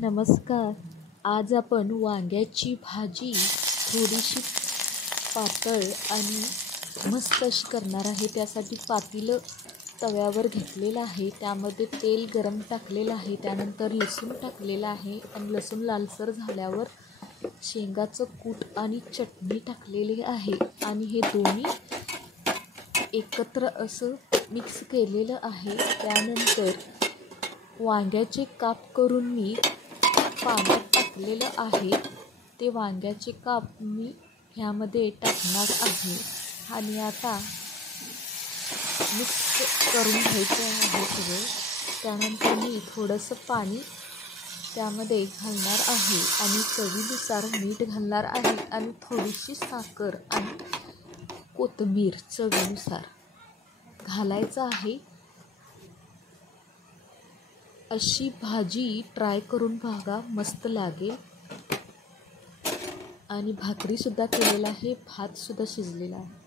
नमस्कार. आज आपण वांग्याची भाजी थोडीशी पातळ आणि मस्त अशी करणार आहे. त्यासाठी पातेलं तव्यावर घेतलेलं आहे. त्यामध्ये तेल गरम टाकलेलं आहे. त्यानंतर लसूण टाकलेलं आहे आणि लसूण लालसर झाल्यावर शेंगाचं कूट आणि चटणी टाकलेली आहे आणि हे दोन्ही एकत्र असं मिक्स केलेलं आहे. त्यानंतर वांग्याचे काप करून मी पाण्यात टाकलेलं आहे. ते वांग्याचे काप मी ह्यामध्ये टाकणार आहे आणि आता मिक्स करून घ्यायचं आहे सगळं. त्यानंतर मी थोडंसं पाणी त्यामध्ये घालणार आहे आणि चवीनुसार मीठ घालणार आहे आणि थोडीशी साखर आणि कोथिंबीर चवीनुसार घालायचं आहे. अशी भाजी ट्राय करून बघा, मस्त लागेल. आणि भाकरीसुद्धा केलेला आहे, भातसुद्धा शिजलेला आहे.